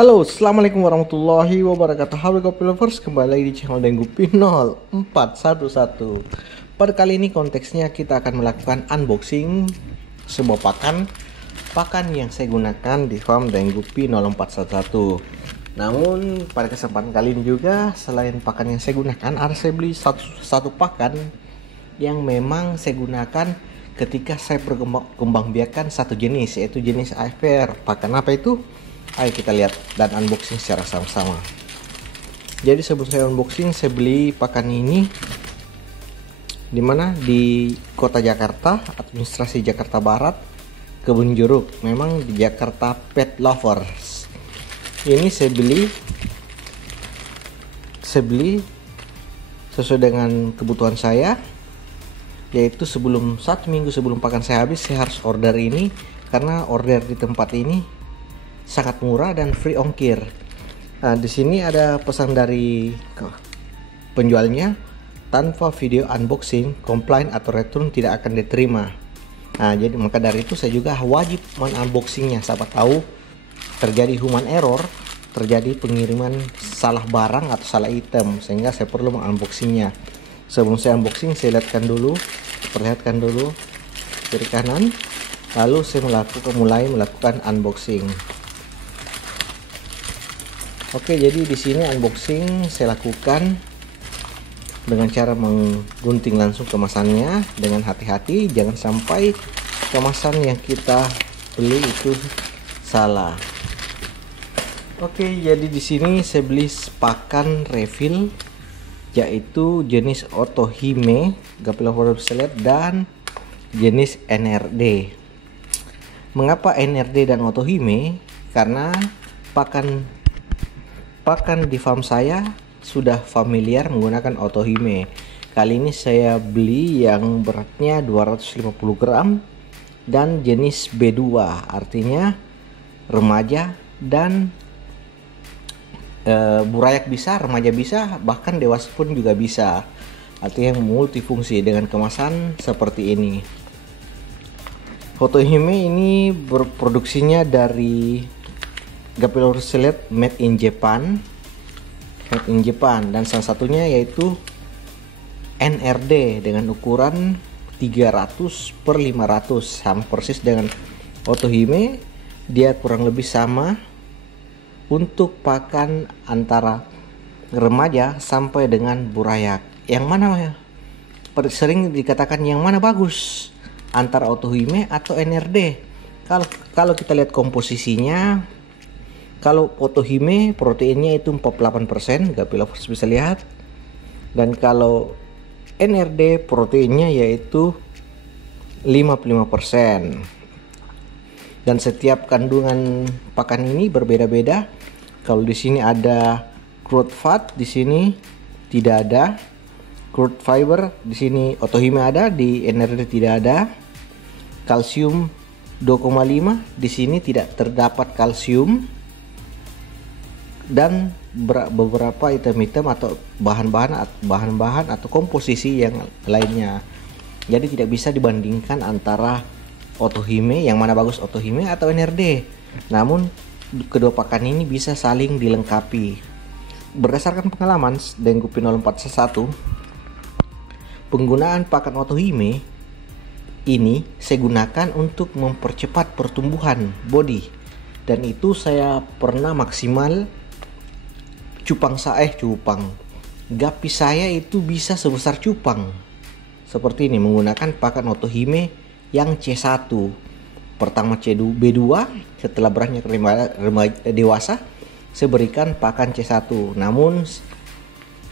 Halo, assalamualaikum warahmatullahi wabarakatuh. Halo Kopi Lovers, kembali lagi di channel Dengupi 0411. Pada kali ini konteksnya kita akan melakukan unboxing sebuah pakan yang saya gunakan di farm Dengupi 0411. Namun pada kesempatan kali ini juga, selain pakan yang saya gunakan, saya beli satu pakan yang memang saya gunakan ketika saya berkembang biakan satu jenis, yaitu jenis AFR. Pakan apa itu? Ayo kita lihat dan unboxing secara sama-sama. Jadi sebelum saya unboxing, saya beli pakan ini dimana di kota Jakarta, administrasi Jakarta Barat, Kebun Jeruk. Memang di Jakarta Pet Lovers. Ini saya beli sesuai dengan kebutuhan saya, yaitu satu minggu sebelum pakan saya habis, saya harus order ini karena order di tempat ini sangat murah dan free ongkir. Nah, di sini ada pesan dari penjualnya, tanpa video unboxing, komplain atau return tidak akan diterima. Nah, jadi maka dari itu saya juga wajib unboxingnya. Siapa tahu terjadi human error, terjadi pengiriman salah barang atau salah item, sehingga saya perlu unboxingnya. Sebelum saya unboxing, saya perlihatkan dulu kiri kanan, lalu saya mulai melakukan unboxing. Oke, jadi di sini unboxing saya lakukan dengan cara menggunting langsung kemasannya dengan hati-hati, jangan sampai kemasan yang kita beli itu salah. Oke, jadi di sini saya beli pakan refill, yaitu jenis Otohime, Gapilophoros Select, dan jenis NRD. Mengapa NRD dan Otohime? Karena pakan di farm saya sudah familiar menggunakan Otohime. Kali ini saya beli yang beratnya 250 gram dan jenis B2, artinya remaja dan burayak bisa, remaja bisa, bahkan dewasa pun juga bisa. Artinya multifungsi dengan kemasan seperti ini. Otohime ini berproduksinya dari Gapilophoros Select made in Japan, dan salah satunya yaitu NRD dengan ukuran 300 per 500, sama persis dengan Otohime. Dia kurang lebih sama untuk pakan antara remaja sampai dengan burayak. Yang mana sering dikatakan yang mana bagus, antara Otohime atau NRD? Kalau kita lihat komposisinya, kalau Otohime proteinnya itu 48%, Gapilophoros bisa lihat. Dan kalau NRD proteinnya yaitu 55%. Dan setiap kandungan pakan ini berbeda-beda. Kalau di sini ada crude fat, di sini tidak ada. Crude fiber di sini Otohime ada, di NRD tidak ada. Kalsium 2,5, di sini tidak terdapat kalsium. Dan beberapa item-item atau bahan-bahan atau komposisi yang lainnya. Jadi tidak bisa dibandingkan antara Otohime, yang mana bagus Otohime atau NRD. Namun kedua pakan ini bisa saling dilengkapi. Berdasarkan pengalaman Dengupi 0411, penggunaan pakan Otohime ini saya gunakan untuk mempercepat pertumbuhan body, dan itu saya pernah maksimal gapi saya itu bisa sebesar cupang seperti ini menggunakan pakan Otohime yang C1. Pertama B2, setelah beranjak remaja dewasa saya berikan pakan C1. Namun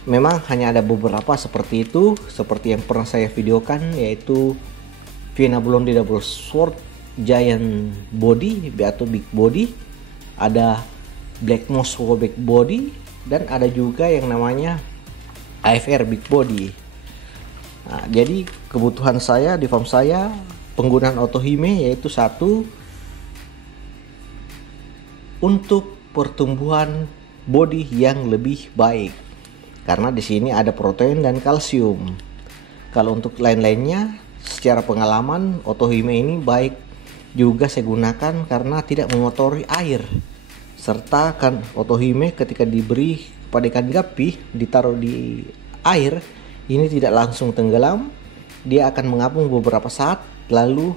memang hanya ada beberapa seperti itu, seperti yang pernah saya videokan, yaitu Vienna Blonde Double Sword Giant Body atau Big Body, ada Black Moss Big Body, dan ada juga yang namanya AFR Big Body. Nah, jadi kebutuhan saya di farm saya, penggunaan Otohime yaitu satu, untuk pertumbuhan body yang lebih baik, karena di sini ada protein dan kalsium. Kalau untuk lain-lainnya, secara pengalaman Otohime ini baik juga saya gunakan karena tidak mengotori air. serta kan otohime ketika diberi pada ikan gapi ditaruh di air ini tidak langsung tenggelam, dia akan mengapung beberapa saat lalu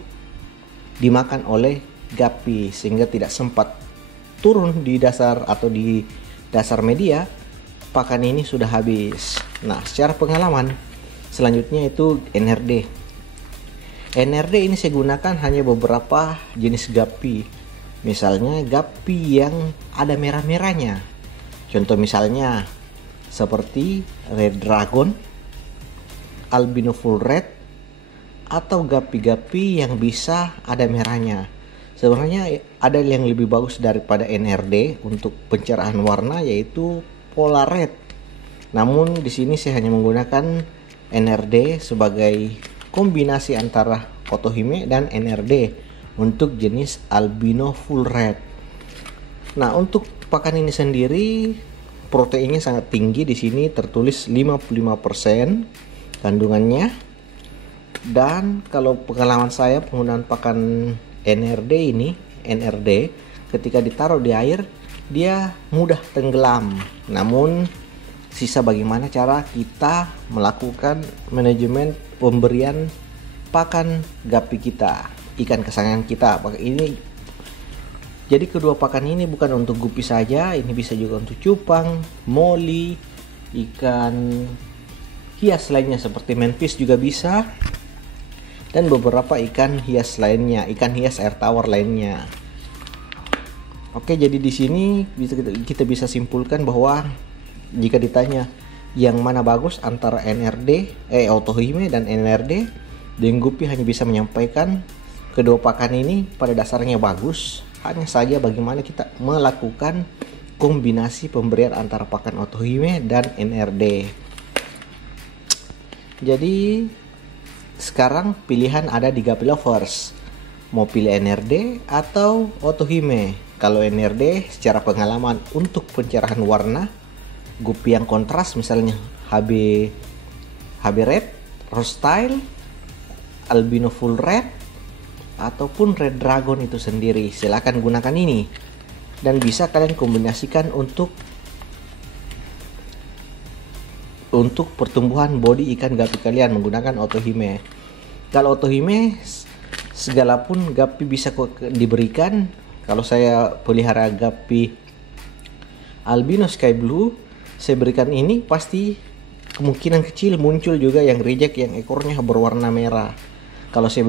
dimakan oleh gapi sehingga tidak sempat turun di dasar atau di dasar media, pakan ini sudah habis. Nah, secara pengalaman selanjutnya itu NRD. NRD ini saya gunakan hanya beberapa jenis gapi. Misalnya gapi yang ada merah-merahnya. Contoh misalnya seperti Red Dragon, Albino Full Red, atau gapi-gapi yang bisa ada merahnya. Sebenarnya ada yang lebih bagus daripada NRD untuk pencerahan warna, yaitu Polar Red. Namun di sini saya hanya menggunakan NRD sebagai kombinasi antara otohime dan NRD untuk jenis albino full red. Nah, untuk pakan ini sendiri proteinnya sangat tinggi, di sini tertulis 55% kandungannya. Dan kalau pengalaman saya penggunaan pakan NRD ketika ditaruh di air dia mudah tenggelam. Namun sisa bagaimana cara kita melakukan manajemen pemberian pakan gapi kita, ikan kesayangan kita. Jadi kedua pakan ini bukan untuk gupi saja, ini bisa juga untuk cupang, moli, ikan hias lainnya seperti manfish juga bisa, dan beberapa ikan hias lainnya, ikan hias air tawar lainnya. Oke, jadi di sini kita bisa simpulkan bahwa jika ditanya yang mana bagus antara otohime dan NRD, Deng Gupi hanya bisa menyampaikan kedua pakan ini pada dasarnya bagus, hanya saja bagaimana kita melakukan kombinasi pemberian antara pakan otohime dan NRD. Jadi sekarang pilihan ada di Gapi Lovers, mau pilih NRD atau otohime. Kalau NRD secara pengalaman untuk pencerahan warna, gupi yang kontras misalnya HB Red, Rose Style, Albino Full Red, ataupun Red Dragon itu sendiri, silahkan gunakan ini. Dan bisa kalian kombinasikan untuk pertumbuhan body ikan gapi kalian menggunakan otohime. Kalau otohime segala pun gapi bisa diberikan. Kalau saya pelihara gapi albino sky blue, saya berikan ini pasti kemungkinan kecil muncul juga yang reject yang ekornya berwarna merah. Kalau saya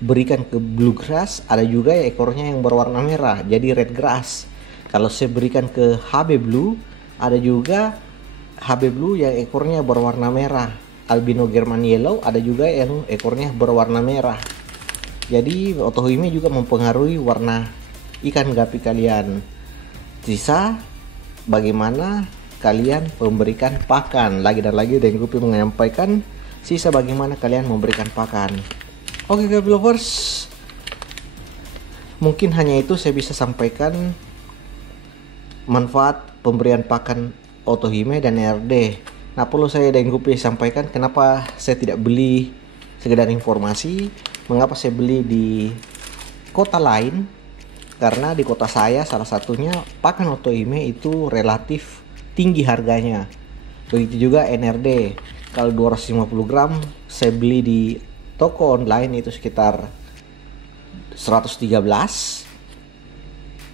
berikan ke blue grass, ada juga ya ekornya yang berwarna merah, jadi red grass. Kalau saya berikan ke HB blue, ada juga HB blue yang ekornya berwarna merah. Albino German yellow ada juga yang ekornya berwarna merah. Jadi otohime juga mempengaruhi warna ikan gapi kalian. Sisa bagaimana kalian memberikan pakan, lagi dan lagi Deng Gupi menyampaikan sisa bagaimana kalian memberikan pakan. Oke Gapi Lovers, mungkin hanya itu saya bisa sampaikan manfaat pemberian pakan otohime dan NRD. Nah, perlu saya Deng Gupi sampaikan kenapa saya tidak beli sekedar informasi, mengapa saya beli di kota lain. Karena di kota saya salah satunya pakan otohime itu relatif tinggi harganya. Begitu juga NRD. Kalau 250 gram saya beli di toko online itu sekitar 113,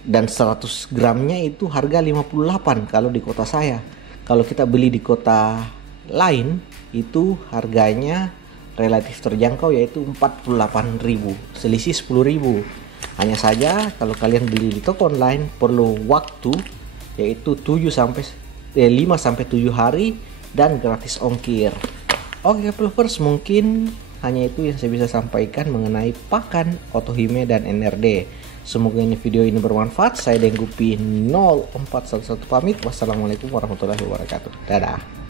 dan 100 gramnya itu harga 58 kalau di kota saya. Kalau kita beli di kota lain itu harganya relatif terjangkau, yaitu 48.000, selisih 10.000. Hanya saja kalau kalian beli di toko online perlu waktu, yaitu 5 sampai 7 hari dan gratis ongkir. Oke Lovers, mungkin hanya itu yang saya bisa sampaikan mengenai pakan otohime dan NRD. Semoga video ini bermanfaat. Saya Deng Gupi 0411 pamit. Wassalamualaikum warahmatullahi wabarakatuh. Dadah.